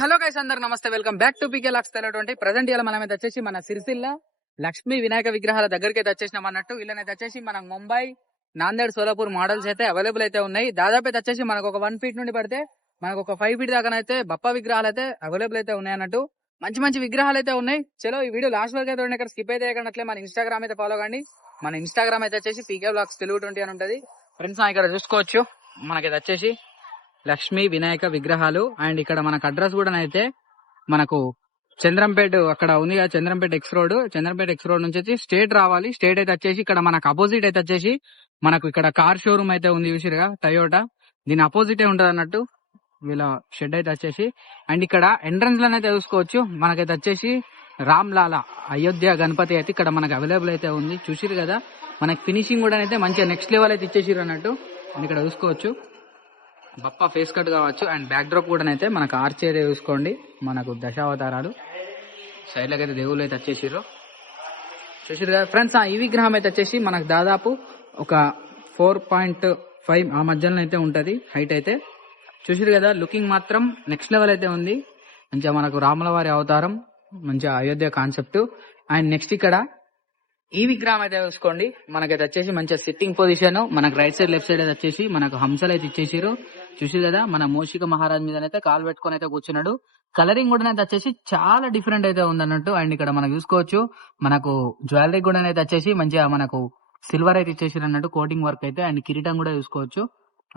Hello guys, అందరు నమస్తే. Welcome back to PK Lux. తెలియటువంటి ప్రజెంట్ ఇలా మనం అయితే వచ్చేసి మన సిరిసిల్ల లక్ష్మీ వినాయక విగ్రహాల దగ్గరికి అయితే వచ్చేసినాం అన్నట్టు. ఇళ్ళనైతే వచ్చేసి మనకు ముంబై, నాందేడ్, సోలాపూర్ మోడల్స్ అయితే అవైలబుల్ అయితే ఉన్నాయి. దాదాపు అయితే వచ్చేసి మనకు ఒక 1 ఫీట్ నుండి పడితే మనకు ఒక 5 ఫీట్ దాకానైతే బప్ప విగ్రహాలు అయితే అవైలబుల్ అయితే ఉన్నాయి అన్నట్టు. మంచి మంచి విగ్రహాలు అయితే ఉన్నాయి. చలో ఈ వీడియో లాస్ట్ వరకు అయితే ఇక్కడ స్కిప్ అయితే చేయకండి. మన ఇన్స్టాగ్రామ్ అయితే ఫాలో కండి. మన ఇన్స్టాగ్రామ్ అయితే వచ్చేసి పీకే బ్లాగ్స్ తెలుగు 20 అని ఉంటది ఫ్రెండ్స్. ఇక్కడ చూసుకోవచ్చు మనకైతే వచ్చేసి లక్ష్మీ వినాయక విగ్రహాలు. అండ్ ఇక్కడ మనకు అడ్రస్ కూడా అయితే మనకు చంద్రంపేట అక్కడ ఉంది కదా, చంద్రంపేట ఎక్స్ రోడ్ నుంచి వచ్చి స్టేట్ రావాలి. స్టేట్ అయితే వచ్చేసి ఇక్కడ మనకు అపోజిట్ అయితే వచ్చేసి మనకు ఇక్కడ కార్ షోరూమ్ అయితే ఉంది చూసిరుగా, టయోటా. దీని అపోజిట్ ఉంటది అన్నట్టు వీళ్ళ షెడ్ అయితే వచ్చేసి. అండ్ ఇక్కడ ఎంట్రన్స్ లోనైతే చూసుకోవచ్చు మనకైతే వచ్చేసి రామ్ లాలా అయోధ్య గణపతి అయితే ఇక్కడ మనకు అవైలబుల్ అయితే ఉంది. చూసిరు కదా, మనకి ఫినిషింగ్ కూడా అయితే మంచిగా నెక్స్ట్ లెవెల్ అయితే ఇచ్చేసిరు అన్నట్టు. అండ్ ఇక్కడ చూసుకోవచ్చు బప్ప ఫేస్ కట్ కావచ్చు. అండ్ బ్యాక్ డ్రాప్ కూడా అయితే మనకు ఆర్చ్ అయితే చూసుకోండి, మనకు దశావతారాలు సైడ్ లకి అయితే దేవుళ్ళు అయితే వచ్చేసిర్రు. చూసిరు కదా ఫ్రెండ్స్. ఈ విగ్రహం అయితే వచ్చేసి మనకు దాదాపు ఒక 4.5 ఆ మధ్యలో అయితే ఉంటది హైట్ అయితే. చూసిరు కదా, లుకింగ్ మాత్రం నెక్స్ట్ లెవెల్ అయితే ఉంది. మంచిగా మనకు రాముల వారి అవతారం, మంచిగా అయోధ్య కాన్సెప్ట్. అండ్ నెక్స్ట్ ఇక్కడ ఈ విగ్రహం అయితే చూసుకోండి మనకైతే వచ్చేసి మంచిగా సిట్టింగ్ పొజిషన్. మనకు రైట్ సైడ్ లెఫ్ట్ సైడ్ అయితే వచ్చేసి మనకు హంసలు అయితే ఇచ్చేసారు. చూసి కదా, మన మూషిక మహారాజ్ మీద అయితే కాలు పెట్టుకొని అయితే కూర్చున్నాడు. కలరింగ్ కూడా అయితే వచ్చేసి చాలా డిఫరెంట్ అయితే ఉంది అన్నట్టు. అండ్ ఇక్కడ మనం చూసుకోవచ్చు మనకు జ్యువెలరీ కూడా అయితే వచ్చేసి మంచిగా మనకు సిల్వర్ అయితే ఇచ్చేసారు అన్నట్టు, కోటింగ్ వర్క్ అయితే. అండ్ కిరీటం కూడా చూసుకోవచ్చు.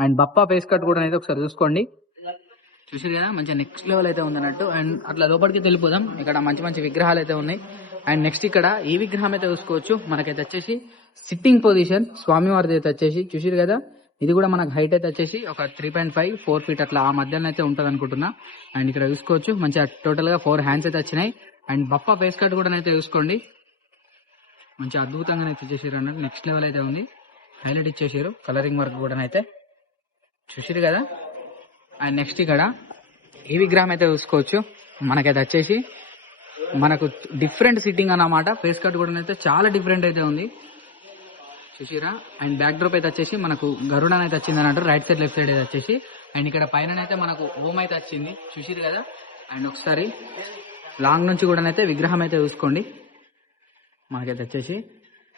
అండ్ బప్పా ఫేస్ కట్ కూడా అయితే ఒకసారి చూసుకోండి. చూసారు కదా, మంచిగా నెక్స్ట్ లెవెల్ అయితే ఉంది అన్నట్టు. అండ్ అట్లా లోపలికి వెళ్ళిపోదాం. ఇక్కడ మంచి మంచి విగ్రహాలు అయితే ఉన్నాయి. అండ్ నెక్స్ట్ ఇక్కడ ఈ విగ్రహం అయితే చూసుకోవచ్చు మనకైతే వచ్చేసి సిట్టింగ్ పొజిషన్ స్వామివారిది అయితే వచ్చేసి. చూసారు కదా, ఇది కూడా మనకు హైట్ అయితే వచ్చేసి ఒక 3.5 4 ఫీట్ అట్లా ఆ మధ్యలో అయితే ఉంటది అనుకుంటున్నా. అండ్ ఇక్కడ చూసుకోవచ్చు మంచిగా టోటల్ గా 4 హ్యాండ్స్ అయితే వచ్చినాయి. అండ్ బప్పా ఫేస్ కట్ కూడా అయితే చూసుకోండి, మంచిగా అద్భుతంగా అయితే ఇచ్చేసారు అన్నట్టు. నెక్స్ట్ లెవెల్ అయితే ఉంది, హైలైట్ ఇచ్చేసారు. కలరింగ్ వర్క్ కూడా అయితే చూసారు కదా. అండ్ నెక్స్ట్ ఇక్కడ ఈ విగ్రహం అయితే చూసుకోవచ్చు మనకైతే వచ్చేసి మనకు డిఫరెంట్ సిట్టింగ్ అన్నమాట. ఫేస్ కట్ కూడా అయితే చాలా డిఫరెంట్ అయితే ఉంది చూసిరా. అండ్ బ్యాక్ డ్రాప్ అయితే వచ్చేసి మనకు గరుడ అయితే వచ్చింది అన్నట్టు, రైట్ సైడ్ లెఫ్ట్ సైడ్ అయితే వచ్చేసి. అండ్ ఇక్కడ పైన అయితే మనకు ఓం అయితే వచ్చింది చూసిరు కదా. అండ్ ఒకసారి లాంగ్ నుంచి కూడా అయితే విగ్రహం అయితే చూసుకోండి మనకైతే వచ్చేసి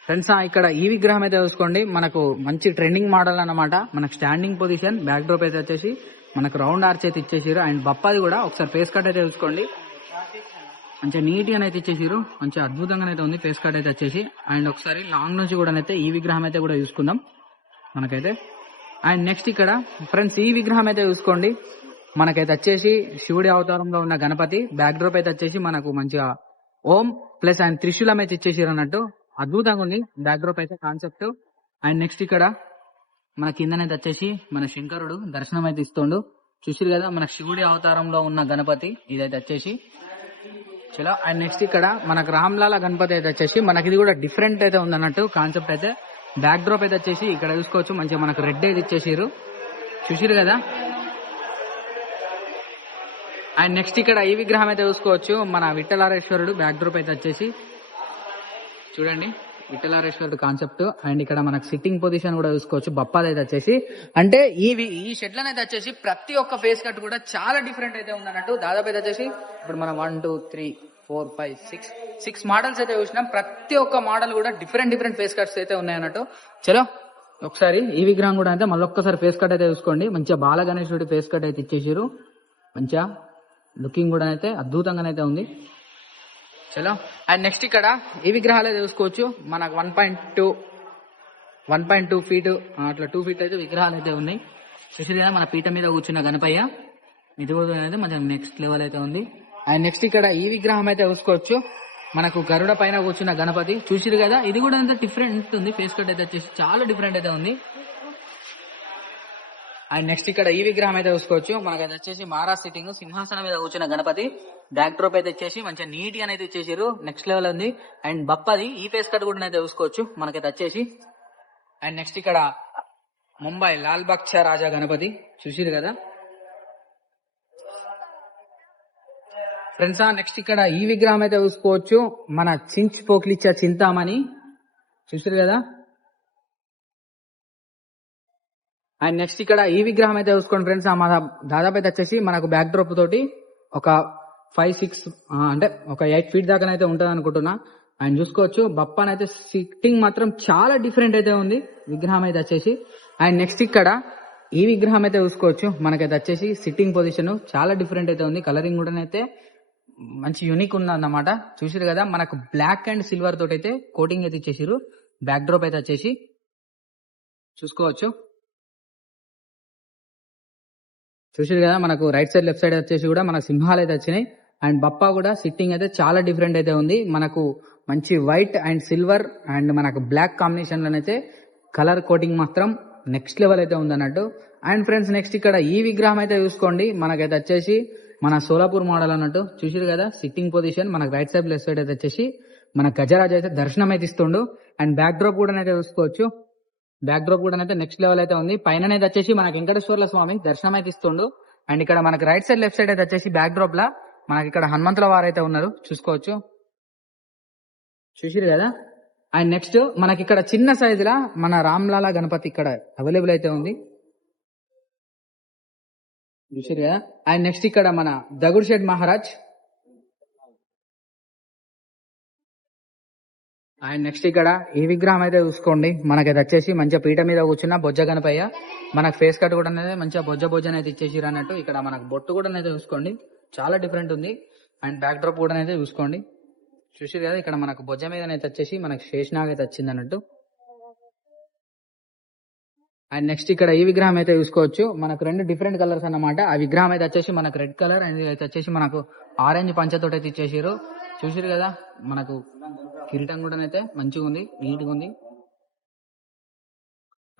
ఫ్రెండ్స్. ఇక్కడ ఈ విగ్రహం అయితే చూసుకోండి మనకు మంచి ట్రెండింగ్ మోడల్ అన్నమాట. మనకు స్టాండింగ్ పొజిషన్, బ్యాక్ డ్రాప్ అయితే వచ్చేసి మనకు రౌండ్ ఆర్చ్ అయితే ఇచ్చేసారు. అండ్ బప్పాది కూడా ఒకసారి ఫేస్ కట్ అయితే చూసుకోండి, మంచిగా నీట్ గా అయితే ఇచ్చేసారు. మంచిగా అద్భుతంగా అయితే ఉంది ఫేస్ కట్ అయితే వచ్చేసి. అండ్ ఒకసారి లాంగ్ నుంచి కూడా అయితే ఈ విగ్రహం అయితే కూడా చూసుకుందాం మనకైతే. అండ్ నెక్స్ట్ ఇక్కడ ఫ్రెండ్స్ ఈ విగ్రహం అయితే చూసుకోండి మనకైతే వచ్చేసి శివుడి అవతారంలో ఉన్న గణపతి. బ్యాక్ డ్రాప్ అయితే వచ్చేసి మనకు మంచిగా ఓం ప్లస్ అండ్ త్రిశూలం అయితే ఇచ్చేసారు అన్నట్టు. అద్భుతంగా ఉంది బ్యాక్ డ్రాప్ అయితే కాన్సెప్ట్. అండ్ నెక్స్ట్ ఇక్కడ మన కిందనైతే వచ్చేసి మన శంకరుడు దర్శనం అయితే ఇస్తుండు చూసిరు కదా, మన శివుడి అవతారంలో ఉన్న గణపతి ఇదైతే వచ్చేసి చలో. అండ్ నెక్స్ట్ ఇక్కడ మనకు రామ్లాలా గణపతి అయితే వచ్చేసి మనకి ఇది కూడా డిఫరెంట్ అయితే ఉంది అన్నట్టు కాన్సెప్ట్ అయితే. బ్యాక్ డ్రాప్ అయితే వచ్చేసి ఇక్కడ చూసుకోవచ్చు మంచిగా మనకు రెడ్ అయితే ఇచ్చేసారు చూసిరు కదా. అండ్ నెక్స్ట్ ఇక్కడ ఈ విగ్రహం అయితే చూసుకోవచ్చు మన విఠలారేశ్వరుడు. బ్యాక్ డ్రాప్ అయితే వచ్చేసి చూడండి విఠలారేశ్వరుడు కాన్సెప్ట్. అండ్ ఇక్కడ మనకు సిట్టింగ్ పొజిషన్ కూడా చూసుకోవచ్చు బప్పాది అయితే వచ్చేసి. అంటే ఈ షెడ్ అయితే వచ్చేసి ప్రతి ఒక్క ఫేస్ కట్ కూడా చాలా డిఫరెంట్ అయితే ఉంది అన్నట్టు. దాదాపు అయితే వచ్చేసి ఇప్పుడు మనం 1 2 3 4 5 6 మోడల్స్ అయితే చూసినాం. ప్రతి ఒక్క మోడల్ కూడా డిఫరెంట్ ఫేస్ కట్స్ అయితే ఉన్నాయి అన్నట్టు. చలో ఒకసారి ఈ విగ్రహం కూడా అయితే మళ్ళీ ఒక్కసారి ఫేస్ కట్ అయితే చూసుకోండి. మంచిగా బాల గణేశుడి ఫేస్ కట్ అయితే ఇచ్చేసారు. మంచిగా లుకింగ్ కూడా అయితే అద్భుతంగానైతే ఉంది చలో. అండ్ నెక్స్ట్ ఇక్కడ ఈ విగ్రహాలు అయితే చూసుకోవచ్చు మనకు 1.2 ఫీట్ అట్లా 2 ఫీట్ అయితే విగ్రహాలు అయితే ఉన్నాయి చూసి కదా. మన పీఠ మీద కూర్చున్న గణపయ్య ఇది కూడా అయితే మంచి నెక్స్ట్ లెవెల్ అయితే ఉంది. అండ్ నెక్స్ట్ ఇక్కడ ఈ విగ్రహం అయితే చూసుకోవచ్చు మనకు గరుడ పైన కూర్చున్న గణపతి చూసిరు కదా. ఇది కూడా అంత డిఫరెంట్ ఉంది, ఫేస్ కట్ అయితే వచ్చేసి చాలా డిఫరెంట్ అయితే ఉంది. అండ్ నెక్స్ట్ ఇక్కడ ఈ విగ్రహం అయితే చూసుకోవచ్చు మనకైతే వచ్చేసి మహారాజ్ సిట్టింగ్ సింహాసనం మీద కూర్చున్న గణపతి. బ్యాక్ డ్రాప్ అయితే వచ్చేసి మంచిగా నీట్ గా అయితే ఇచ్చేసారు, నెక్స్ట్ లెవెల్ ఉంది. అండ్ బప్పది ఈ ఫేస్ కట్ కూడా అయితే చూసుకోవచ్చు మనకైతే వచ్చేసి. అండ్ నెక్స్ట్ ఇక్కడ ముంబై లాల్ బక్ష రాజా గణపతి చూసిరు కదా ఫ్రెండ్స్. నెక్స్ట్ ఇక్కడ ఈ విగ్రహం అయితే చూసుకోవచ్చు మన చించ్ పోక్లిచ్చ చింతామణి చూసిరు కదా. అండ్ నెక్స్ట్ ఇక్కడ ఈ విగ్రహం అయితే చూసుకోండి ఫ్రెండ్స్. దాదాపు అయితే వచ్చేసి మనకు బ్యాక్ డ్రాప్ తోటి ఒక 5-6 అంటే ఒక 8 feet దాకా అయితే ఉంటుంది అనుకుంటున్నా. ఆయన చూసుకోవచ్చు బప్పన్ అయితే సిట్టింగ్ మాత్రం చాలా డిఫరెంట్ అయితే ఉంది విగ్రహం అయితే వచ్చేసి. అండ్ నెక్స్ట్ ఇక్కడ ఈ విగ్రహం అయితే చూసుకోవచ్చు మనకైతే వచ్చేసి సిట్టింగ్ పొజిషన్ చాలా డిఫరెంట్ అయితే ఉంది. కలరింగ్ కూడా అయితే మంచి యూనిక్ ఉంది అన్నమాట. చూసారు కదా మనకు బ్లాక్ అండ్ సిల్వర్ తోటి అయితే కోటింగ్ అయితే ఇచ్చేసారు. బ్యాక్ డ్రాప్ అయితే వచ్చేసి చూసుకోవచ్చు. చూసారు కదా మనకు రైట్ సైడ్ లెఫ్ట్ సైడ్ వచ్చేసి కూడా మనకు సింహాలు అయితే వచ్చినాయి. అండ్ బప్పా కూడా సిట్టింగ్ అయితే చాలా డిఫరెంట్ అయితే ఉంది. మనకు మంచి వైట్ అండ్ సిల్వర్ అండ్ మనకు బ్లాక్ కాంబినేషన్ లోనైతే కలర్ కోటింగ్ మాత్రం నెక్స్ట్ లెవెల్ అయితే ఉంది అన్నట్టు. అండ్ ఫ్రెండ్స్ నెక్స్ట్ ఇక్కడ ఈ విగ్రహం అయితే చూసుకోండి మనకైతే వచ్చేసి మన సోలాపూర్ మోడల్ అన్నట్టు. చూసారు కదా సిట్టింగ్ పొజిషన్ మనకు రైట్ సైడ్ లెఫ్ట్ సైడ్ అయితే వచ్చేసి మన గజరాజు అయితే దర్శనం అయితే ఇస్తుండు. అండ్ బ్యాక్ డ్రాప్ కూడా అయితే చూసుకోవచ్చు. బ్యాక్ డ్రాప్ కూడా అయితే నెక్స్ట్ లెవెల్ అయితే ఉంది. పైన అయితే వచ్చేసి మనకి వెంకటేశ్వర్ల స్వామి దర్శనం అయితే ఇస్తుండు. అండ్ ఇక్కడ మనకి రైట్ సైడ్ లెఫ్ట్ సైడ్ అయితే వచ్చేసి బ్యాక్ డ్రాప్ లా మనకి ఇక్కడ హనుమంతుల వారు అయితే ఉన్నారు చూసుకోవచ్చు. చూసిరు కదా. అండ్ నెక్స్ట్ మనకి ఇక్కడ చిన్న సైజు లా మన రామ్లాలా గణపతి ఇక్కడ అవైలబుల్ అయితే ఉంది చూసిరు కదా. అండ్ నెక్స్ట్ ఇక్కడ మన దగుడు షెడ్ మహారాజ్. అండ్ నెక్స్ట్ ఇక్కడ ఈ విగ్రహం అయితే చూసుకోండి మనకైతే వచ్చేసి మంచిగా పీట మీద కూర్చున్న బొజ్జ గణపయ్య. మనకు ఫేస్ కట్ కూడా అనేది మంచిగా బొజ్జ అయితే ఇచ్చేసిరు అన్నట్టు. ఇక్కడ మనకు బొట్టు కూడా అయితే చూసుకోండి చాలా డిఫరెంట్ ఉంది. అండ్ బ్యాక్ డ్రాప్ కూడా అయితే చూసుకోండి చూసిరు కదా. ఇక్కడ మనకు బొజ్జ మీద అయితే వచ్చేసి మనకు శేషనాగ్ అయితే వచ్చింది అన్నట్టు. అండ్ నెక్స్ట్ ఇక్కడ ఈ విగ్రహం అయితే చూసుకోవచ్చు మనకు 2 డిఫరెంట్ కలర్స్ అన్నమాట. ఆ విగ్రహం అయితే వచ్చేసి మనకు రెడ్ కలర్ అండ్ అయితే వచ్చేసి మనకు ఆరెంజ్ పంచతోటి అయితే ఇచ్చేసారు చూసిరు కదా. మనకు కిరీటం కూడా అయితే మంచిగా ఉంది నీట్ గా ఉంది.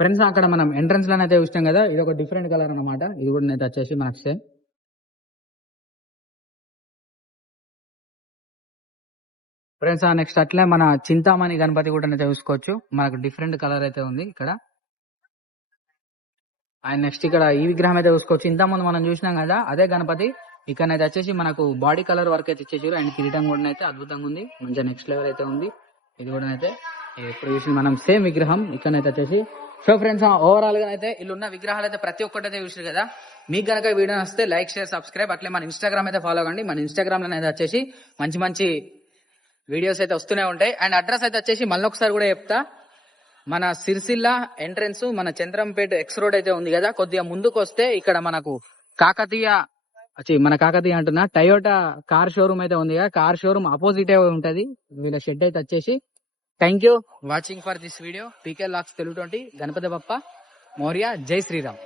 ఫ్రెండ్స్ అక్కడ మనం ఎంట్రన్స్ లోనైతే చూస్తాం కదా ఇది ఒక డిఫరెంట్ కలర్ అన్నమాట. ఇది కూడా అయితే వచ్చేసి మనకు సేమ్. ఫ్రెండ్స్ నెక్స్ట్ అట్లే మన చింతామణి గణపతి కూడా అయితే చూసుకోవచ్చు మనకు డిఫరెంట్ కలర్ అయితే ఉంది ఇక్కడ. అండ్ నెక్స్ట్ ఇక్కడ ఈ విగ్రహం అయితే చూసుకోవచ్చు. ఇంతకుముందు మనం చూసినాం కదా అదే గణపతి. ఇక్కడ అయితే వచ్చేసి మనకు బాడీ కలర్ వర్క్ అయితే ఇచ్చేసారు. అండ్ కిరీటం కూడా అయితే అద్భుతంగా ఉంది మంచిగా నెక్స్ట్ లెవెల్ అయితే ఉంది. ఇది కూడా అయితే ఇప్పుడు చూసి మనం సేమ్ విగ్రహం ఇక్కడైతే వచ్చేసి. సో ఫ్రెండ్స్ ఓవరాల్ గా అయితే ఇల్లున్న విగ్రహాలు అయితే ప్రతి ఒక్కటి అయితే చూసారు కదా. మీకు కనుక వీడియో వస్తే లైక్ షేర్ సబ్స్క్రైబ్ అట్లే మన ఇన్స్టాగ్రామ్ అయితే ఫాలో అవ్వండి. మన ఇన్స్టాగ్రామ్ లో అయితే వచ్చేసి మంచి మంచి వీడియోస్ అయితే వస్తూనే ఉంటాయి. అండ్ అడ్రస్ అయితే వచ్చేసి మళ్ళీ ఒకసారి కూడా చెప్తా. మన సిరిసిల్ల ఎంట్రన్స్ మన చంద్రంపేట ఎక్స్ రోడ్ అయితే ఉంది కదా కొద్దిగా ముందుకు వస్తే ఇక్కడ మనకు కాకతీయ అంటున్నా టయోటా కార్ షోరూమ్ అయితే ఉంది కదా. కార్ షోరూమ్ అపోజిట్ ఉంటది వీళ్ళ షెడ్ అయితే వచ్చేసి. Thank you watching for this video. PK Lux Telugu 20 Ganapati Bappa Morya. జై శ్రీరామ్.